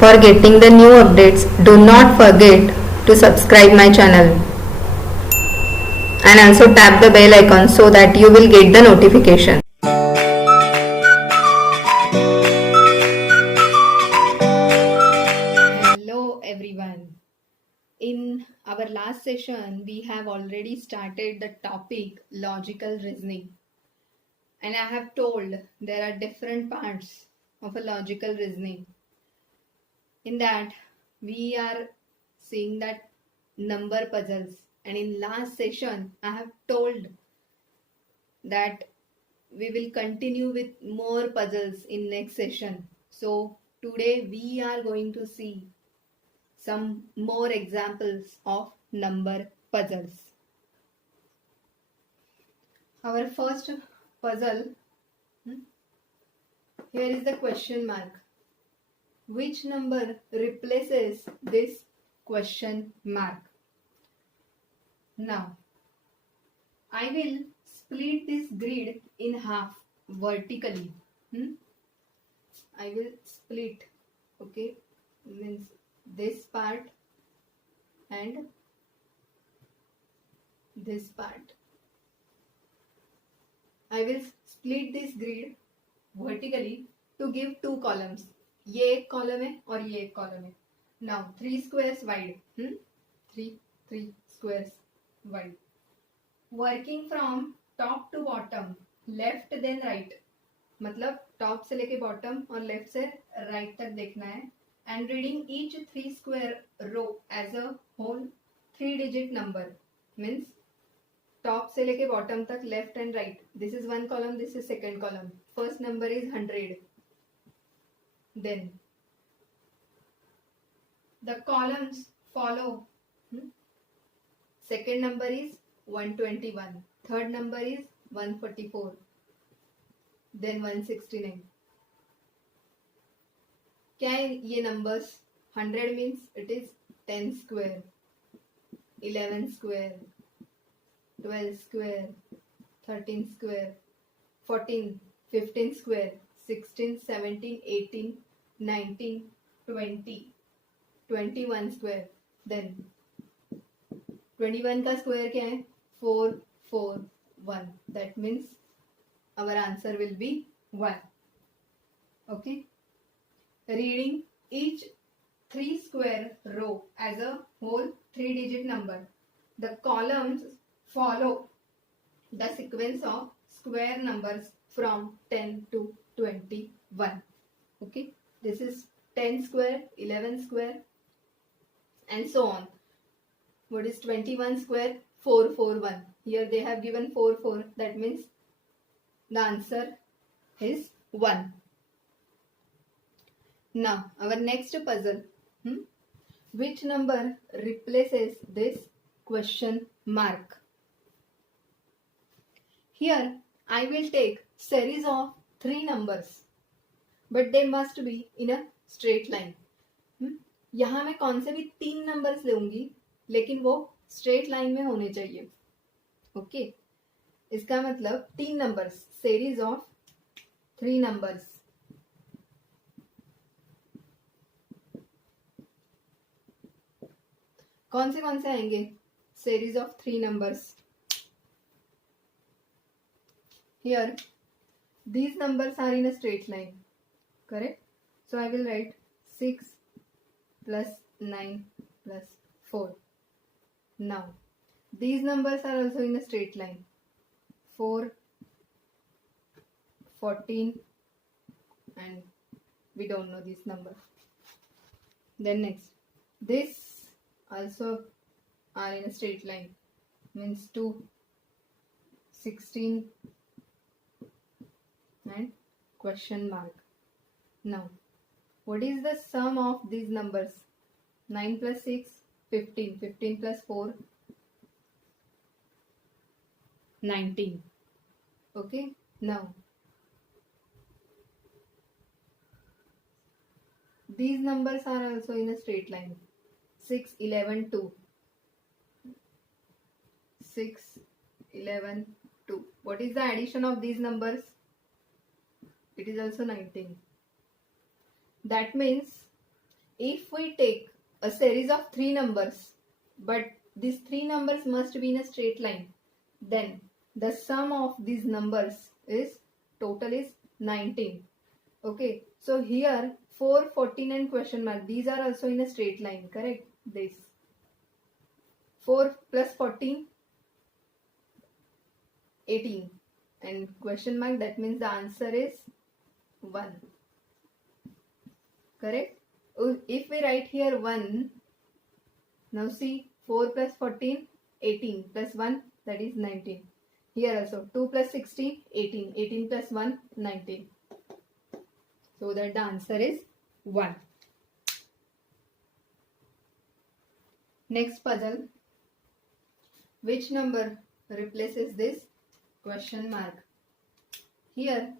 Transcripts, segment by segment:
For getting the new updates, do not forget to subscribe my channel and also tap the bell icon so that you will get the notification. Hello everyone. In our last session, we have already started the topic logical reasoning. And I have told there are different parts of a logical reasoning. In that, we are seeing that number puzzles. And in last session, I have told that we will continue with more puzzles in next session. So today we are going to see some more examples of number puzzles. Our first puzzle, here is the question mark. Which number replaces this question mark? Now, I will split this grid in half vertically. I will split, okay, means this part and this part. I will split this grid vertically to give two columns. ये एक column है और ये एक column है. Now 3 squares wide. 3 squares wide. Working from top to bottom, left then right. मतलब top से लेके बॉटम और लेफ्ट से राइट तक देखना है. And reading each 3 square row as a whole 3 digit number means top से लेके बॉटम तक left and right. This is one column, this is second column. First number is 100. Then the columns follow. Second number is 121. Third number is 144. Then 169. क्या है ये numbers? 100 means it is 10 square, 11 square, 12 square, 13 square, 14, 15 square, 16, 17, 18, 19, 20, 21 square. Then 21 का square क्या है? 4, 4, 1. That means our answer will be 1. Okay. Reading each 3 square row as a whole 3 digit number. The columns follow the sequence of square numbers from 10 to 21. Okay, this is 10 square, 11 square and so on. What is 21 square? 4, 4, 1. Here they have given 4, 4. That means the answer is 1. Now our next puzzle. Which number replaces this question mark? Here I will take series of 3 numbers, but they must be in a straight line. यहाँ मैं कौन से भी 3 numbers लूंगी, लेकिन वो straight line में होने चाहिए. ओके, इसका मतलब 3 नंबर्स, series of 3 numbers. कौन से आएंगे? series of 3 numbers. Here these numbers are in a straight line, correct? So I will write 6 plus 9 plus 4. Now these numbers are also in a straight line. 4, 14 and we don't know this number. Then next, this also are in a straight line, means 2, 16 and question mark. Now what is the sum of these numbers? 9 plus 6, 15. 15 plus 4, 19. Okay, now these numbers are also in a straight line. 6, 11, 2. 6, 11, 2. What is the addition of these numbers? It is also 19. That means if we take a series of three numbers, but these three numbers must be in a straight line, then the sum of these numbers is total is 19. Okay, so here 4, 14 and question mark, these are also in a straight line, correct? This 4 plus 14, 18, and question mark, that means the answer is 1. Correct? If we write here 1, now see 4 plus 14, 18 plus 1, that is 19. Here also 2 plus 16, 18. 18 plus 1, 19. So that the answer is 1. Next puzzle. Which number replaces this question mark? Here,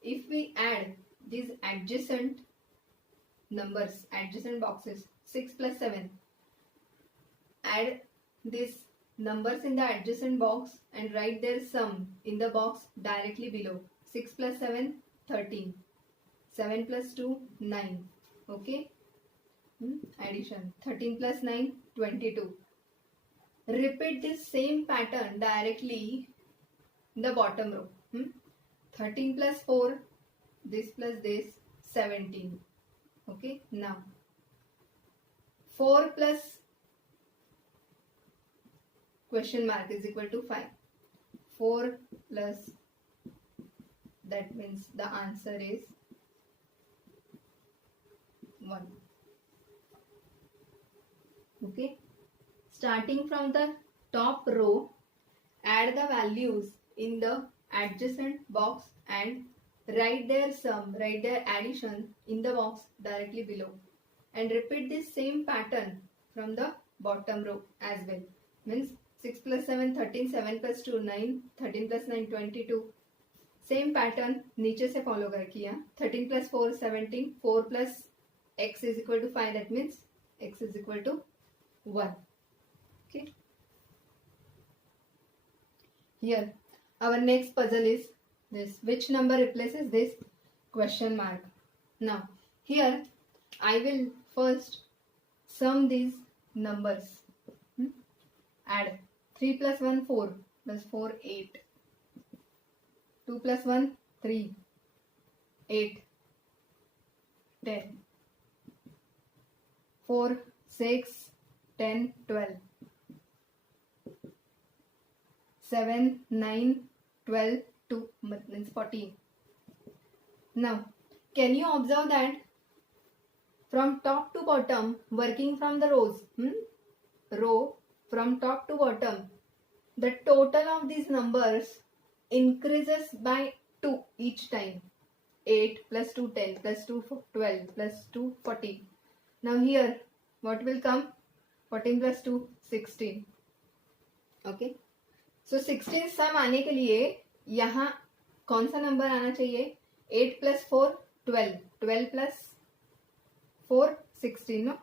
if we add these adjacent numbers, adjacent boxes, 6 plus 7, add these numbers in the adjacent box and write their sum in the box directly below. 6 plus 7, 13. 7 plus 2, 9. Okay. Addition. 13 plus 9, 22. Repeat this same pattern directly in the bottom row. 13 plus 4, this plus this, 17. Okay. Now 4 plus question mark is equal to 5. 4 plus, that means the answer is 1. Okay. Starting from the top row, add the values in the adjacent box and write their sum, write their addition in the box directly below. And repeat this same pattern from the bottom row as well. Means 6 plus 7, 13, 7 plus 2, 9, 13 plus 9, 22. Same pattern नीचे से follow कर किया. 13 plus 4, 17. 4 plus x is equal to 5. That means x is equal to 1. Okay. Here, our next puzzle is this. Which number replaces this question mark? Now, here I will first sum these numbers. Add 3 plus 1, 4 plus 4, 8. 2 plus 1, 3. 8. 10. 4, 6, 10, 12. 7, 9, 12, 2 means 14. Now, can you observe that from top to bottom, working from the rows, row from top to bottom, the total of these numbers increases by 2 each time. 8 plus 2, 10 plus 2, 12 plus 2, 14. Now here, what will come? 14 plus 2, 16. Okay. So 16 सम आने के लिए यहाँ कौन सा number आना चाहिए? 8 plus 4, 12. 12 plus 4, 16. No?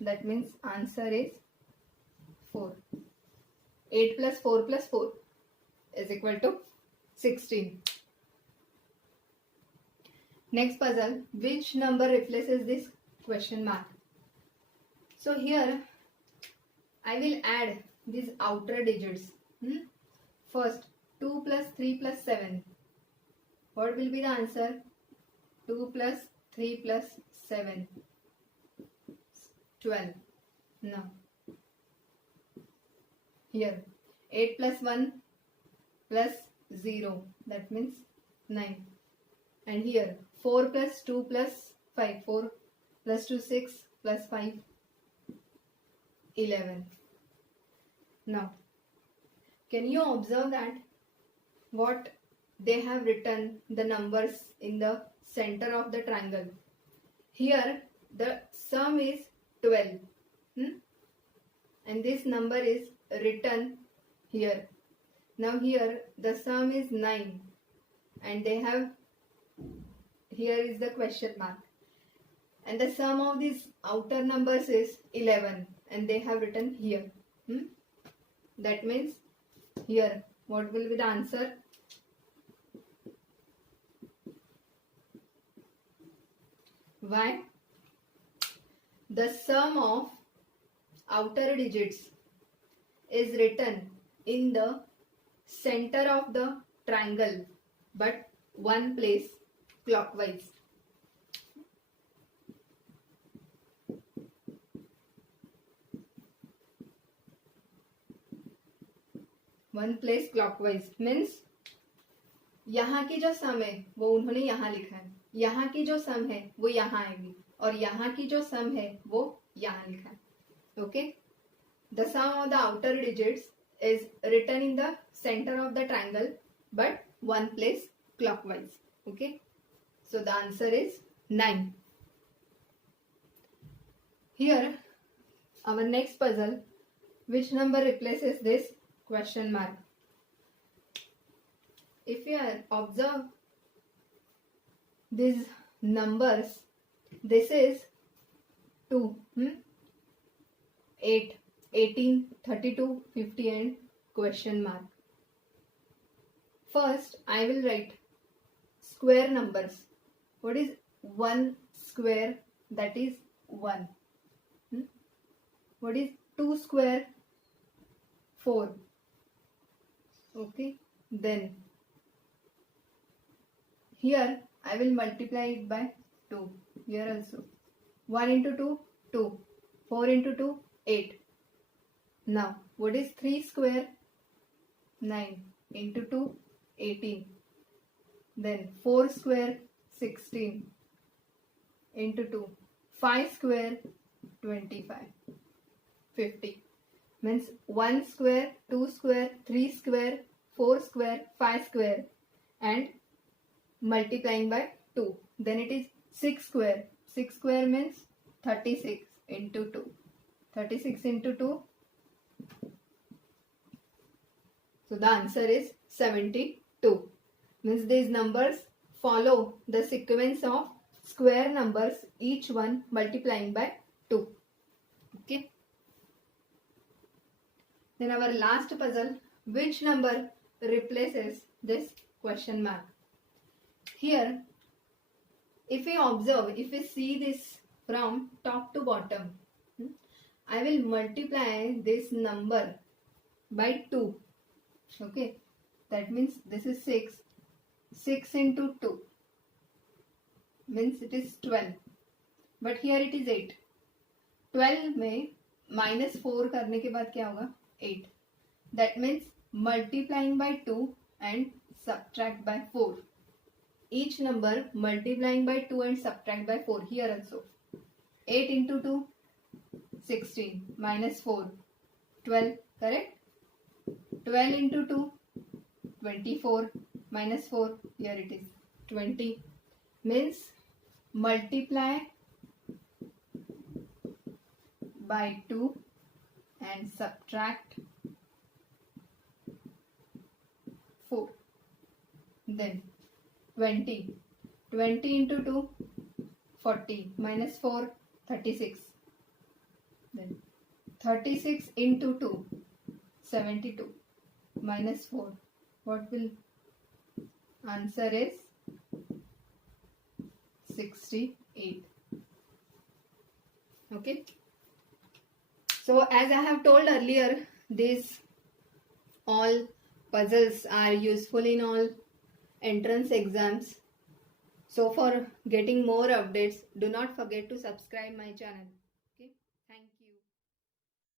That means answer is 4. 8 plus 4 plus 4 is equal to 16. Next puzzle. Which number replaces this question mark? So here I will add these outer digits. First, 2 plus 3 plus 7. What will be the answer? 2 plus 3 plus 7. 12. Now, here, 8 plus 1 plus 0. That means 9. And here, 4 plus 2 plus 5. 4 plus 2, 6 plus 5, 11. Now, can you observe that what they have written the numbers in the center of the triangle? Here the sum is 12 and this number is written here. Now here the sum is 9 and they have, here is the question mark, and the sum of these outer numbers is 11 and they have written here. That means here what will be the answer? Why? the sum of outer digits is written in the center of the triangle but one place clockwise. One place clockwise means यहाँ की जो सम है वो उन्होंने यहाँ लिखा है, यहाँ की जो सम है वो यहाँ आएगी और यहाँ की जो सम है वो यहाँ लिखा है. Okay, the sum of the outer digits is written in the center of the triangle but one place clockwise. Okay, so the answer is 9. Here our next puzzle, which number replaces this question mark? If you observe these numbers, this is 2, 8, 18, 32, 50 and question mark. First, I will write square numbers. What is 1 square? That is 1. What is 2 square? 4. Okay. Then, here I will multiply it by 2. Here also. 1 into 2, 2. 4 into 2, 8. Now, what is 3 square? 9 into 2, 18. Then 4 square, 16 into 2. 5 square, 25. 50. Means 1 square, 2 square, 3 square, 4 square, 5 square and multiplying by 2. Then it is 6 square. 6 square means 36 into 2. 36 into 2. So the answer is 72. Means these numbers follow the sequence of square numbers, each one multiplying by 2. Okay. Then our last puzzle, which number replaces this question mark? Here, if we observe, if we see this from top to bottom, I will multiply this number by 2. Okay, that means this is 6. 6 into 2 means it is 12. But here it is 8. 12 में minus 4 करने के बाद क्या होगा? 8. That means multiplying by 2 and subtract by 4. Each number multiplying by 2 and subtract by 4. Here also. 8 into 2, 16. Minus 4, 12. Correct? 12 into 2, 24. Minus 4. Here it is. 20. Means multiply by 2 and subtract 4. Then 20. 20 into 2, 40. Minus 4, 36. Then 36 into 2, 72. Minus 4. What will answer is 68. Okay. So as I have told earlier, these all puzzles are useful in all entrance exams. So for getting more updates, do not forget to subscribe my channel. Okay. Thank you.